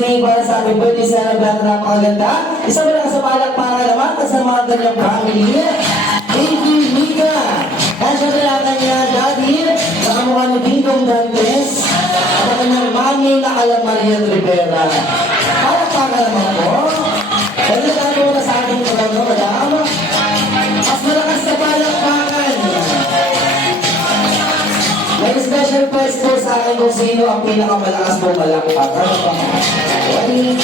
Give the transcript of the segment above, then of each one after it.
singing para sa ating birthday celebrant na napakaganda. Isa mo lang sa palakpakan naman at sa mga kanyang family. Thank you, Mika. At syempre ang kanyang daddy, sa kamukha ni Dingdong Dantes, at ang kanyang mami na Alam Maria Rivera. Palakpakan naman po. Pwede na tayo muna sa ating mga madam. Mas malakas sa palakpakan. May special prize po sa akin kung sino ang pinakamalakas po palakpakan. Okay.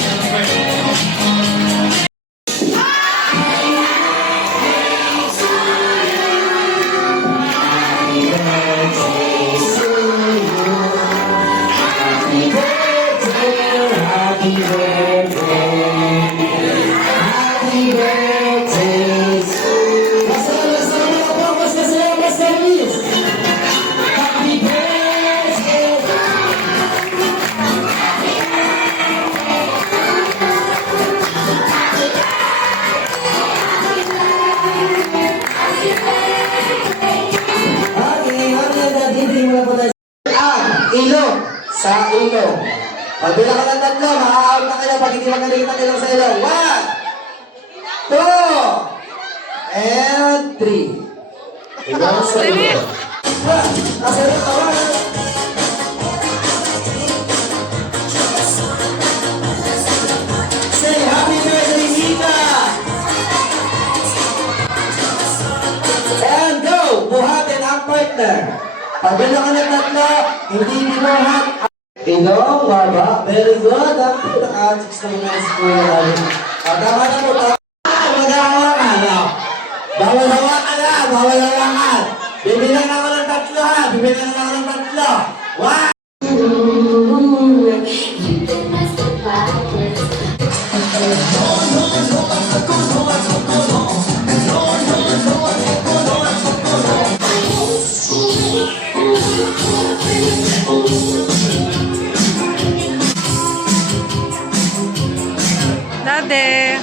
Ilong sa ilong. Pagbilang ka ng tatlo, makaka-out na kayo pag hindi magaling ang ilong sa ilong. 1, 2, and 3. Ilong sa ilong. Nasa ilong tawanan. Say happy birthday, Mika! And go! Buhatin ang partner. Pagbilang ka ng tatlo, hindi binuhat. Ilong, baba. Very good. Ang pinaka-chicks naman nga sa kuya namin. Tama na po. Mag-hawakan. Bawal hawakan na. Bawal hawakan. Bibilang ako ng tatlo ha. Bibilang ako ng tatlo. 1. Dade.